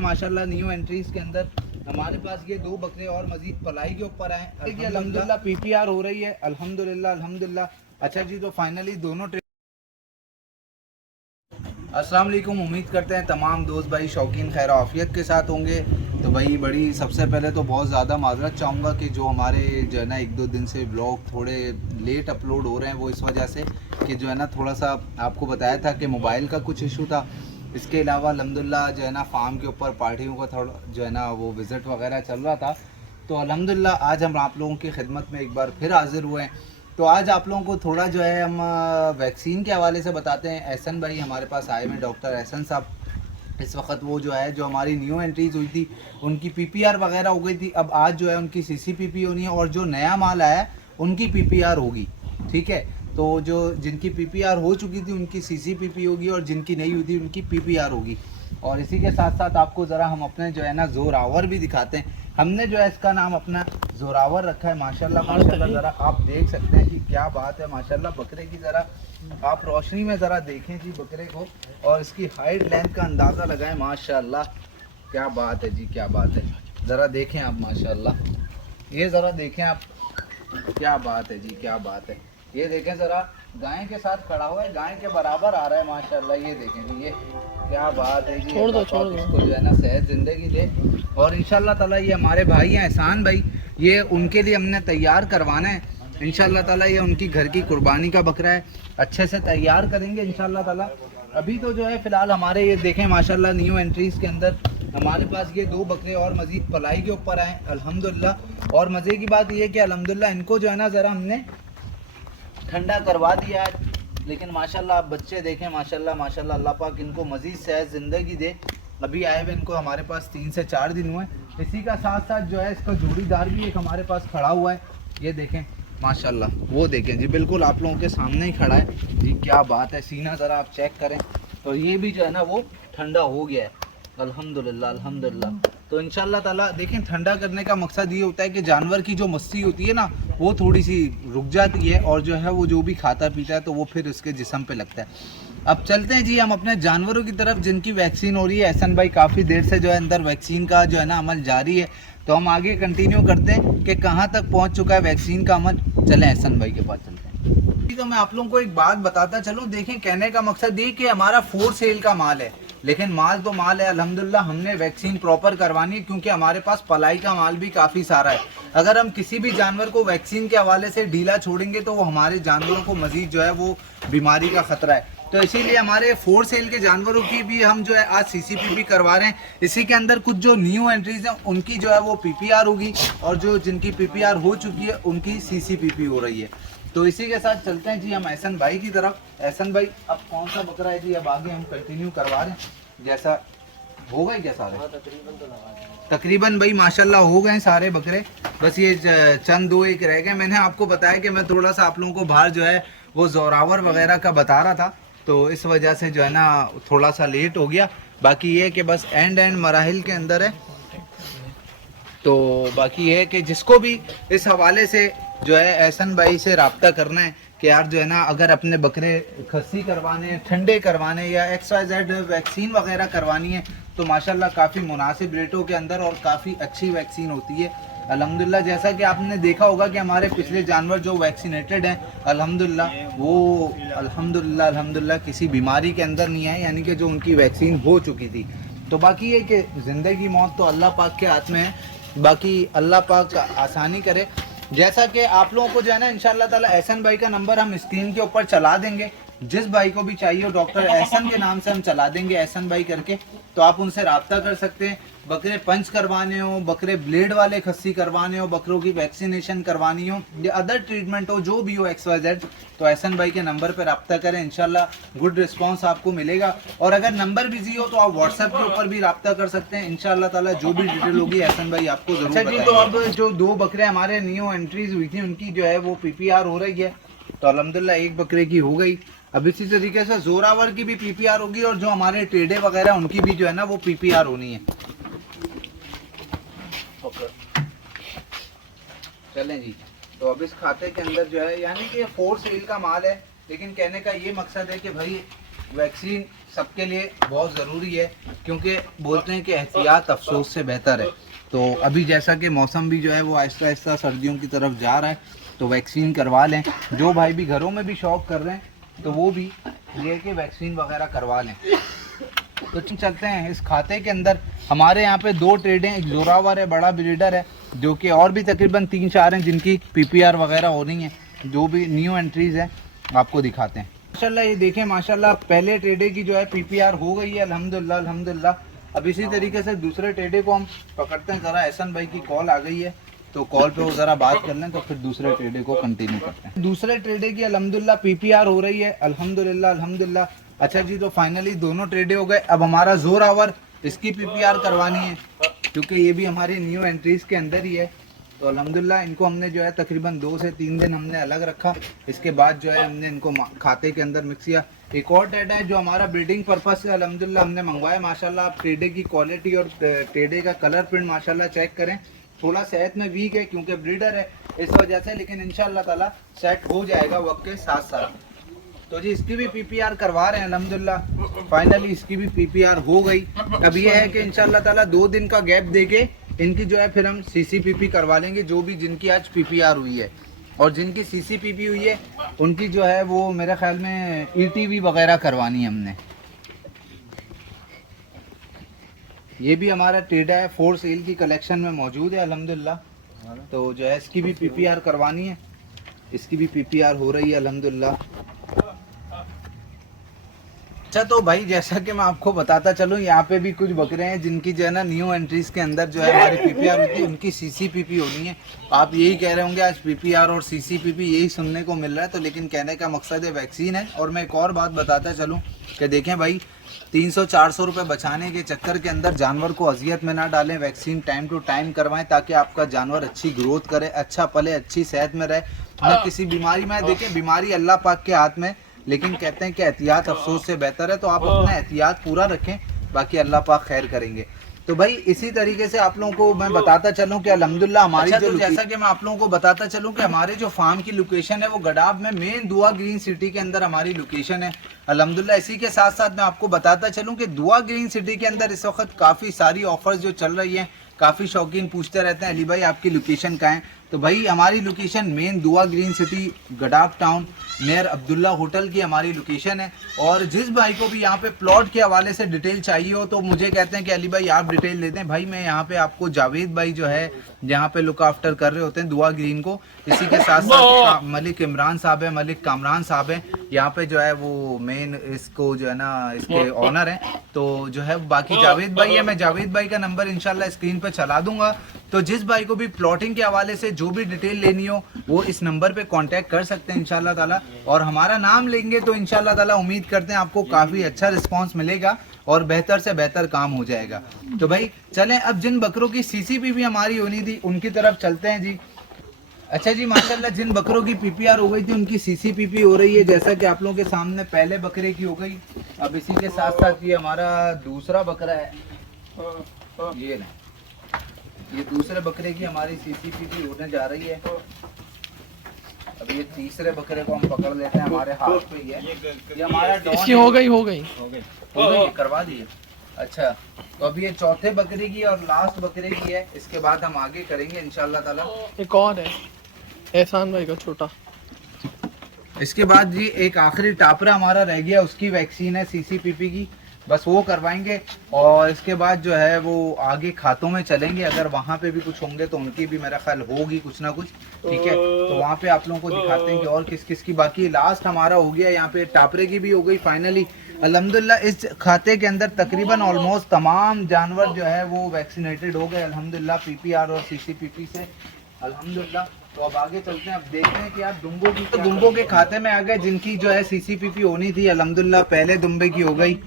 माशाल्लाह new entries के अंदर हमारे पास ये दो बकरे और मजीद पलाई के ऊपर आए। अल्हम्दुलिल्लाह पीपीआर हो रही है, अल्हम्दुलिल्लाह अल्हम्दुलिल्लाह। अच्छा जी, तो फाइनली दोनों अस्सलाम वालेकुम। उम्मीद करते हैं तमाम दोस्त भाई शौकीन खैर आफियत के साथ होंगे। तो भाई बड़ी सबसे पहले तो बहुत ज़्यादा माजरत चाहूँगा कि जो हमारे जो है ना एक दो दिन से ब्लॉग थोड़े लेट अपलोड हो रहे हैं, वो इस वजह से कि जो है ना थोड़ा सा आपको बताया था कि मोबाइल का कुछ इशू था। इसके अलावा अल्हम्दुलिल्लाह जो है ना फार्म के ऊपर पार्टियों का थोड़ा जो है ना वो विज़िट वगैरह चल रहा था। तो अल्हम्दुलिल्लाह आज हम आप लोगों की खिदमत में एक बार फिर हाज़िर हुए हैं। तो आज आप लोगों को थोड़ा जो है हम वैक्सीन के हवाले से बताते हैं। एहसन भाई हमारे पास आए हुए, डॉक्टर एहसन साहब। इस वक्त वो जो है जो हमारी न्यू एंट्रीज हुई थी उनकी पीपीआर वगैरह हो गई थी। अब आज जो है उनकी सीसीपीपी होनी है और जो नया माल आया है उनकी पीपीआर होगी। ठीक है, तो जो जिनकी पीपीआर हो चुकी थी उनकी सीसीपीपी होगी और जिनकी नहीं हुई थी उनकी पीपीआर होगी। और इसी के साथ साथ आपको ज़रा हम अपने जो है ना जोरावर भी दिखाते हैं। हमने जो है इसका नाम अपना जोरावर रखा है। माशाल्लाह माशाल्लाह, ज़रा आप देख सकते हैं कि क्या बात है माशाल्लाह। बकरे की ज़रा आप रोशनी में ज़रा देखें जी बकरे को और इसकी हाइट लेंथ का अंदाज़ा लगाएं। माशाल्लाह क्या बात है जी, क्या बात है। ज़रा देखें आप माशाल्लाह, ये ज़रा देखें आप, क्या बात है जी, क्या बात है। ये देखें ज़रा, गाय के साथ खड़ा हुआ है, गाय के बराबर आ रहा है माशाल्लाह। ये देखें जी, ये क्या बात है जी। छोड़ दो इसको जो है ना सेहत ज़िंदगी दे। और इंशाल्लाह ताला ये हमारे भाई हैं एहसान भाई, ये उनके लिए हमने तैयार करवाना है इंशाल्लाह ताला। ये उनकी घर की कुर्बानी का बकरा है, अच्छे से तैयार करेंगे इंशाल्लाह ताला। अभी तो जो है फ़िलहाल हमारे ये देखें माशाल्लाह न्यू एंट्रीज़ के अंदर हमारे पास ये दो बकरे और मज़ीद पलाई के ऊपर आए अल्हम्दुलिल्लाह। और मज़े की बात ये है कि अल्हम्दुलिल्लाह इनको जो है ना ज़रा हमने ठंडा करवा दिया है। लेकिन माशाल्लाह आप बच्चे देखें माशाल्लाह माशाल्लाह, अल्लाह पाक इनको मज़ीद सेहत ज़िंदगी दे। अभी आए हुए इनको हमारे पास 3 से 4 दिन हुए। इसी का साथ साथ जो है इसका जोड़ीदार भी एक हमारे पास खड़ा हुआ है। ये देखें माशाल्लाह, वो देखें जी, बिल्कुल आप लोगों के सामने ही खड़ा है जी। क्या बात है, सीना ज़रा आप चेक करें। तो ये भी जो है ना वो ठंडा हो गया है अल्हम्दुलिल्लाह अल्हम्दुलिल्लाह। तो इंशाल्लाह ताला देखें, ठंडा करने का मकसद ये होता है कि जानवर की जो मस्ती होती है ना वो थोड़ी सी रुक जाती है और जो है वो जो भी खाता पीता है तो वो फिर उसके जिस्म पे लगता है। अब चलते हैं जी हम अपने जानवरों की तरफ जिनकी वैक्सीन हो रही है। एहसन भाई काफ़ी देर से जो है अंदर वैक्सीन का जो है ना अमल जारी है, तो हम आगे कंटिन्यू करते हैं कि कहाँ तक पहुँच चुका है वैक्सीन का अमल। चलें एहसन भाई के पास चलते हैं। तो मैं आप लोगों को एक बात बताता चलूँ, देखें कहने का मकसद ये कि हमारा फोर सेल का माल है, लेकिन माल तो माल है अल्हम्दुलिल्लाह। हमने वैक्सीन प्रॉपर करवानी है क्योंकि हमारे पास पलाई का माल भी काफ़ी सारा है। अगर हम किसी भी जानवर को वैक्सीन के हवाले से ढीला छोड़ेंगे तो वो हमारे जानवरों को मज़ीद जो है वो बीमारी का ख़तरा है। तो इसीलिए हमारे फोर सेल के जानवरों की भी हम जो है आज सीसीपीपी करवा रहे हैं। इसी के अंदर कुछ जो न्यू एंट्रीज हैं उनकी जो है वो पीपीआर होगी और जो जिनकी पीपीआर हो चुकी है उनकी सीसीपीपी हो रही है। तो इसी के साथ चलते हैं जी हम एहसन भाई की तरफ। एहसन भाई अब कौन सा बकरा है जी, अब आगे हम कंटिन्यू करवा रहे हैं। जैसा हो गए क्या सारे? तकरीबन तो लगा तकरीबन भाई माशाल्लाह हो गए सारे बकरे, बस ये चंद दो एक रह गए। मैंने आपको बताया कि मैं थोड़ा सा आप लोगों को बाहर जो है वो जोरावर वगैरह का बता रहा था, तो इस वजह से जो है ना थोड़ा सा लेट हो गया। बाकी ये कि बस एंड मराहिल के अंदर है। तो बाकी ये है कि जिसको भी इस हवाले से जो है एहसन भाई से रब्ता करना है कि यार जो है ना अगर अपने बकरे खस्सी करवाने, ठंडे करवाने या XYZ वैक्सीन वगैरह करवानी है तो माशाल्लाह काफ़ी मुनासिब रेटों के अंदर और काफ़ी अच्छी वैक्सीन होती है अल्हम्दुलिल्लाह। जैसा कि आपने देखा होगा कि हमारे पिछले जानवर जो वैक्सीनेटेड हैं अल्हम्दुलिल्लाह वो अल्हम्दुलिल्लाह अल्हम्दुलिल्लाह किसी बीमारी के अंदर नहीं आए, यानी कि जो उनकी वैक्सीन हो चुकी थी। तो बाकी ये कि ज़िंदगी मौत तो अल्लाह पाक के हाथ में है, बाकी अल्लाह पाक आसानी करे। जैसा कि आप लोगों को जो है ना इंशाल्लाह ताला एहसन भाई का नंबर हम स्क्रीन के ऊपर चला देंगे। जिस भाई को भी चाहिए हो डॉक्टर एहसन के नाम से हम चला देंगे एहसन भाई करके, तो आप उनसे रब्ता कर सकते हैं। बकरे पंच करवाने हो, बकरे ब्लेड वाले खस्सी करवाने हो, बकरों की वैक्सीनेशन करवानी हो या अदर ट्रीटमेंट हो, जो भी हो XYZ, तो एहसन भाई के नंबर पर रब्ता करें, इंशाल्लाह गुड रिस्पांस आपको मिलेगा। और अगर नंबर बिजी हो तो आप व्हाट्सएप के ऊपर भी रब्ता कर सकते हैं, इंशाल्लाह ताला जो भी डिटेल होगी एहसन भाई आपको जरूर बताएंगे। अच्छा जी, तो अब जो दो बकरे हमारे न्यू एंट्रीज हुई थी उनकी जो है वो पीपीआर हो रही है। तो अल्हम्दुलिल्लाह एक बकरे की हो गई। अब इसी तरीके से जोरावर की भी पीपीआर होगी और जो हमारे टेढ़े वगैरह उनकी भी जो है ना वो पीपीआर होनी है। चलें जी, तो अब इस खाते के अंदर जो है यानी कि फोर सेल का माल है, लेकिन कहने का ये मकसद है कि भाई वैक्सीन सबके लिए बहुत ज़रूरी है, क्योंकि बोलते हैं कि एहतियात अफसोस से बेहतर है। तो अभी जैसा कि मौसम भी जो है वो आहिस्ता आहिस्ता सर्दियों की तरफ जा रहा है, तो वैक्सीन करवा लें। जो भाई भी घरों में भी शौक कर रहे हैं तो वो भी ये कि वैक्सीन वगैरह करवा लें। तो चलते हैं इस खाते के अंदर। हमारे यहाँ पे 2 ट्रेड हैं, एक जोरावर है, बड़ा ब्रीडर है, जो कि और भी तकरीबन 3-4 हैं जिनकी PPR वगैरह हो रही हैं, जो भी न्यू एंट्रीज़ हैं आपको दिखाते हैं। माशाल्लाह ये देखें, माशाल्लाह पहले ट्रेडे की जो है PPR हो गई है अल्हम्दुलिल्लाह अल्हम्दुलिल्लाह। अब इसी तरीके से दूसरे ट्रेडे को हम पकड़ते हैं। ज़रा एहसन भाई की कॉल आ गई है, तो कॉल पे वो ज़रा बात कर लें, तो फिर दूसरे ट्रेडे को कंटिन्यू करते हैं। दूसरे ट्रेडे की अल्हम्दुलिल्लाह PPR हो रही है अल्हम्दुलिल्लाह अल्हम्दुलिल्लाह। अच्छा जी, तो फाइनली दोनों ट्रेडे हो गए। अब हमारा जोरावर, इसकी PPR करवानी है, क्योंकि ये भी हमारी न्यू एंट्रीज़ के अंदर ही है। तो अल्हम्दुलिल्लाह इनको हमने जो है तकरीबन 2 से 3 दिन हमने अलग रखा। इसके बाद जो है हमने इनको खाते के अंदर मिक्स किया। एक और टेडा है जो हमारा ब्रीडिंग पर्पस से अल्हम्दुलिल्लाह हमने मंगवाया। माशाल्लाह आप टेडे की क्वालिटी और टेडे का कलर प्रिंट माशाल्लाह चेक करें। थोड़ा सेहत में वीक है क्योंकि ब्रीडर है इस वजह से, लेकिन इंशाल्लाह ताला सेट हो जाएगा वक्त के साथ साथ। तो जी इसकी भी PPR करवा रहे हैं अल्हम्दुलिल्लाह। फाइनली इसकी भी PPR हो गई। अब ये है कि इंशाल्लाह ताला 2 दिन का गैप देके इनकी जो है फिर हम CCPP करवा लेंगे, जो भी जिनकी आज PPR हुई है। और जिनकी CCPP हुई है उनकी जो है वो मेरे ख्याल में ETV वगैरह करवानी है हमने। ये भी हमारा टेडा है, 4 सेल की कलेक्शन में मौजूद है अल्हम्दुलिल्लाह। तो जो है इसकी भी PPR करवानी है, इसकी भी PPR हो रही है अल्हम्दुलिल्लाह। अच्छा तो भाई जैसा कि मैं आपको बताता चलूँ, यहाँ पे भी कुछ बकरे हैं जिनकी जो है ना न्यू एंट्रीज के अंदर जो है हमारी PPR होती है, उनकी CCPP होनी है। आप यही कह रहे होंगे आज PPR और CCPP यही सुनने को मिल रहा है, तो लेकिन कहने का मकसद है वैक्सीन है। और मैं एक और बात बताता चलूँ कि देखें भाई, 300-400 रुपये बचाने के चक्कर के अंदर जानवर को अजियत में ना डालें। वैक्सीन टाइम टू टाइम करवाएं ताकि आपका जानवर अच्छी ग्रोथ करे, अच्छा पले, अच्छी सेहत में रहे, न किसी बीमारी में। देखें बीमारी अल्लाह पाक के हाथ में, लेकिन कहते हैं कि एहतियात अफसोस से बेहतर है। तो आप अपना एहतियात पूरा रखें, बाकी अल्लाह पाक खैर करेंगे। तो भाई इसी तरीके से आप लोगों को मैं बताता चलूं कि अल्हम्दुलिल्लाह हमारी जो जैसा कि मैं आप लोगों को बताता चलूं कि हमारे जो फार्म की लोकेशन है वो गडाब में मेन दुआ ग्रीन सिटी के अंदर हमारी लोकेशन है अल्हम्दुलिल्लाह। इसी के साथ साथ मैं आपको बताता चलूं कि दुआ ग्रीन सिटी के अंदर इस वक्त काफ़ी सारी ऑफर्स जो चल रही हैं। काफ़ी शौकीन पूछते रहते हैं अली भाई आपकी लोकेशन कहाँ है। तो भाई हमारी लोकेशन मेन दुआ green city गडाब town near Abdullah hotel की हमारी लोकेशन है। और जिस भाई को भी यहाँ पे प्लॉट के हवाले से डिटेल चाहिए हो तो मुझे कहते हैं कि अली भाई आप डिटेल दे दें। भाई मैं यहाँ पे आपको जावेद भाई जो है यहाँ पे लुक आफ्टर कर रहे होते हैं दुआ ग्रीन को। इसी के साथ साथ मलिक इमरान साहब है, मलिक कामरान साहब है यहाँ पे जो है वो मेन इसको जो है ना इसके ऑनर हैं। तो जो है बाकी जावेद भाई है, मैं जावेद भाई का नंबर इंशाल्लाह स्क्रीन पे चला दूंगा। तो जिस भाई को भी प्लॉटिंग के हवाले से जो भी डिटेल लेनी हो वो इस नंबर पे कांटेक्ट कर सकते हैं इंशाल्लाह ताला। और हमारा नाम लेंगे तो इंशाल्लाह ताला उम्मीद करते हैं आपको काफ़ी अच्छा रिस्पांस मिलेगा और बेहतर से बेहतर काम हो जाएगा। तो भाई चलें अब जिन बकरों की CCPP हमारी होनी थी उनकी तरफ चलते हैं जी। अच्छा जी माशाल्लाह जिन बकरों की PPR हो गई थी उनकी CCPP हो रही है, जैसा कि आप लोगों के सामने पहले बकरे की हो गई। अब इसी के साथ साथ ये हमारा दूसरा बकरा है, ये ना ये दूसरे बकरे की हमारी CCPP होने जा रही है। अब ये तीसरे बकरे को हम पकड़ लेते हैं, हमारे हाथ पे ही है। ये हमारा इसकी हो गई करवा दिए। अच्छा तो अभी ये चौथे बकरे की और लास्ट बकरे की है, इसके बाद हम आगे करेंगे इंशाल्लाह ताला। एक और है एहसान भाई का छोटा। इसके बाद जी एक आखिरी टापरा हमारा रह गया, उसकी वैक्सीन है CCPP की, बस वो करवाएंगे। और इसके बाद जो है वो आगे खातों में चलेंगे, अगर वहाँ पे भी कुछ होंगे तो उनकी भी मेरा ख्याल होगी कुछ ना कुछ, ठीक है। तो वहाँ पे आप लोगों को दिखाते हैं कि और किस किस की। बाकी लास्ट हमारा हो गया यहाँ पे टापरे की भी हो गई फाइनली अल्हम्दुलिल्लाह। इस खाते के अंदर तकरीबन ऑलमोस्ट तमाम जानवर जो है वो वैक्सीनेटेड हो गए अल्हम्दुलिल्लाह PPR और CCPP से अल्हम्दुलिल्लाह। तो अब आगे चलते हैं, अब देखते हैं कि आप दुम्बों की, तो दुम्बों के खाते में आ गए जिनकी जो है CCPP होनी थी अल्हम्दुलिल्लाह। पहले दुम्बे की हो गई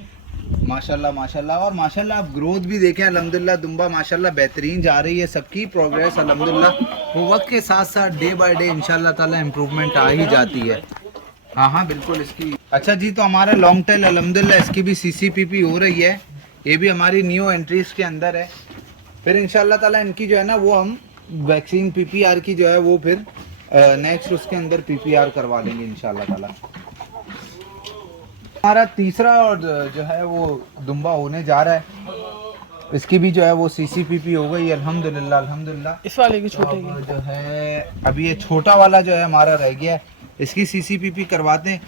माशाल्लाह माशाल्लाह। और माशाल्लाह आप ग्रोथ भी देखें अल्हम्दुलिल्लाह, दुम्बा माशाल्लाह बेहतरीन जा रही है, सबकी प्रोग्रेस अल्हम्दुलिल्लाह। वो वक्त के साथ साथ डे बाय डे इंशाल्लाह ताला इम्प्रूवमेंट आ ही जाती है। हाँ हाँ बिल्कुल इसकी। अच्छा जी तो हमारा लॉन्ग टेल अल्हम्दुलिल्लाह इसकी भी CCPP हो रही है, ये भी हमारी न्यू एंट्रीज के अंदर है। फिर इंशाल्लाह ताला इनकी जो है ना वो हम वैक्सीन PPR की जो है वो फिर नेक्स्ट उसके अंदर PPR करवा लेंगे इंशाल्लाह ताला। हमारा तीसरा और जो है वो दुम्बा होने जा रहा है। इसकी भी जो है वो सीसीपीपी हो गई अल्हम्दुलिल्लाह अल्हम्दुलिल्लाह। इस वाले की छोटे अब की जो है अभी ये छोटा वाला जो है हमारा रह गया है, इसकी सीसीपीपी करवाते हैं।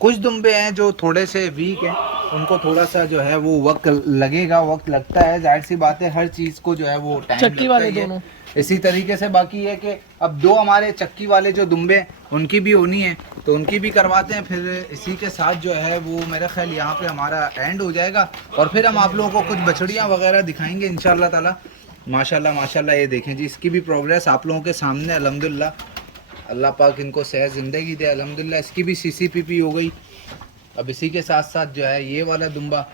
कुछ दुम्बे हैं जो थोड़े से वीक हैं, उनको थोड़ा सा जो है वो वक्त लगेगा, वक्त लगता है, जाहिर सी बात है, हर चीज़ को जो है वो टाइम चक्की लगता वाले ही है। दोनों इसी तरीके से बाकी है कि अब दो हमारे चक्की वाले जो दुम्बे हैं, उनकी भी होनी है, तो उनकी भी करवाते हैं। फिर इसी के साथ जो है वो मेरा ख्याल यहाँ पे हमारा एंड हो जाएगा और फिर हम आप लोगों को कुछ बछड़ियाँ वगैरह दिखाएंगे इंशाल्लाह ताला। माशाल्लाह माशाल्लाह, ये देखें जी, इसकी भी प्रोग्रेस आप लोगों के सामने अल्हम्दुलिल्लाह। अल्लाह पाक इनको सेहत ज़िंदगी दे अल्हम्दुलिल्लाह। इसकी भी सीसीपीपी हो गई। अब इसी के साथ साथ जो है ये वाला दुम्बा,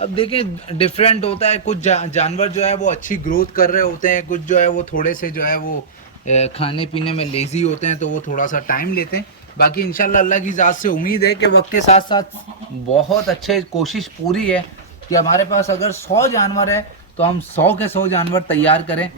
अब देखें डिफरेंट होता है, कुछ जानवर जो है वो अच्छी ग्रोथ कर रहे होते हैं, कुछ जो है वो थोड़े से जो है वो खाने पीने में लेज़ी होते हैं, तो वो थोड़ा सा टाइम लेते हैं। बाकी इंशाल्लाह अल्लाह की ज़ात से उम्मीद है कि वक्त के साथ साथ बहुत अच्छे, कोशिश पूरी है कि हमारे पास अगर 100 जानवर है तो हम 100 के 100 जानवर तैयार करें।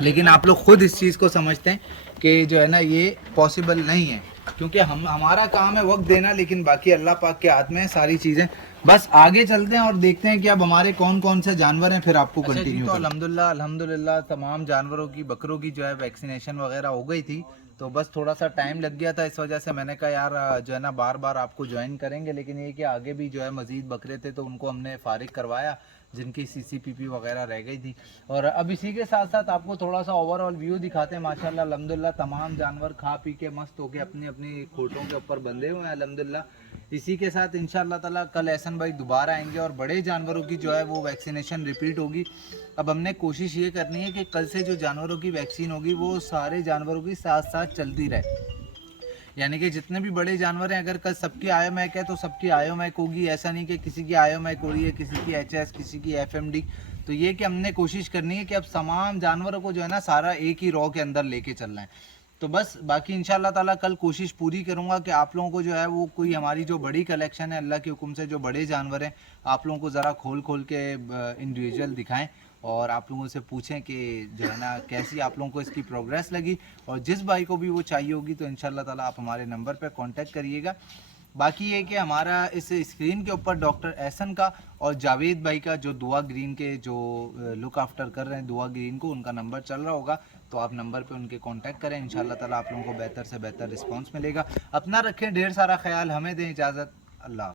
लेकिन आप लोग खुद इस चीज़ को समझते हैं कि जो है ना ये पॉसिबल नहीं है, क्योंकि हमारा काम है वक्त देना, लेकिन बाकी अल्लाह पाक के हाथ में है सारी चीज़ें। बस आगे चलते हैं और देखते हैं कि अब हमारे कौन कौन से जानवर हैं, फिर आपको कंटिन्यू। तो अल्हम्दुलिल्लाह अल्हम्दुलिल्लाह तमाम जानवरों की, बकरों की जो है वैक्सीनेशन वगैरह हो गई थी, तो बस थोड़ा सा टाइम लग गया था, इस वजह से मैंने कहा यार जो है ना बार बार आपको ज्वाइन करेंगे, लेकिन ये कि आगे भी जो है मज़ीद बकरे थे तो उनको हमने फारिग करवाया जिनकी सीसीपीपी वगैरह रह गई थी। और अब इसी के साथ साथ आपको थोड़ा सा ओवरऑल व्यू दिखाते हैं। माशाल्लाह अल्हम्दुलिल्लाह तमाम जानवर खा पी के मस्त होके अपनी अपनी खोटों के ऊपर बंधे हुए हैं अल्हम्दुलिल्लाह। इसी के साथ इंशाल्लाह ताला कल एहसन भाई दोबारा आएंगे और बड़े जानवरों की जो है वो वैक्सीनेशन रिपीट होगी। अब हमने कोशिश ये करनी है कि कल से जो जानवरों की वैक्सीन होगी वो सारे जानवरों की साथ साथ चलती रहे, यानी कि जितने भी बड़े जानवर हैं अगर कल सबकी आयोमैक है तो सबकी आयोमैक होगी। ऐसा नहीं कि किसी की आयोमैक हो रही है, किसी की एचएस, किसी की एफएमडी। तो ये कि हमने कोशिश करनी है कि अब तमाम जानवरों को जो है ना सारा एक ही रॉ के अंदर लेके चलना है। तो बस बाकी इंशाल्लाह ताला कल कोशिश पूरी करूंगा कि आप लोगों को जो है वो कोई हमारी जो बड़ी कलेक्शन है अल्लाह के हुक्म से, जो बड़े जानवर हैं, आप लोगों को ज़रा खोल खोल के इंडिविजुअल दिखाएं और आप लोगों से पूछें कि जो है ना कैसी आप लोगों को इसकी प्रोग्रेस लगी। और जिस भाई को भी वो चाहिए होगी तो इंशाल्लाह ताला आप हमारे नंबर पर कांटेक्ट करिएगा। बाकी ये कि हमारा इस स्क्रीन के ऊपर डॉक्टर एहसन का और जावेद भाई का जो दुआ ग्रीन के जो लुक आफ्टर कर रहे हैं दुआ ग्रीन को, उनका नंबर चल रहा होगा, तो आप नंबर पे उनके कांटेक्ट करें। इंशाल्लाह ताला आप लोगों को बेहतर से बेहतर रिस्पांस मिलेगा। अपना रखें ढेर सारा ख्याल, हमें दें इजाज़त, अल्लाह।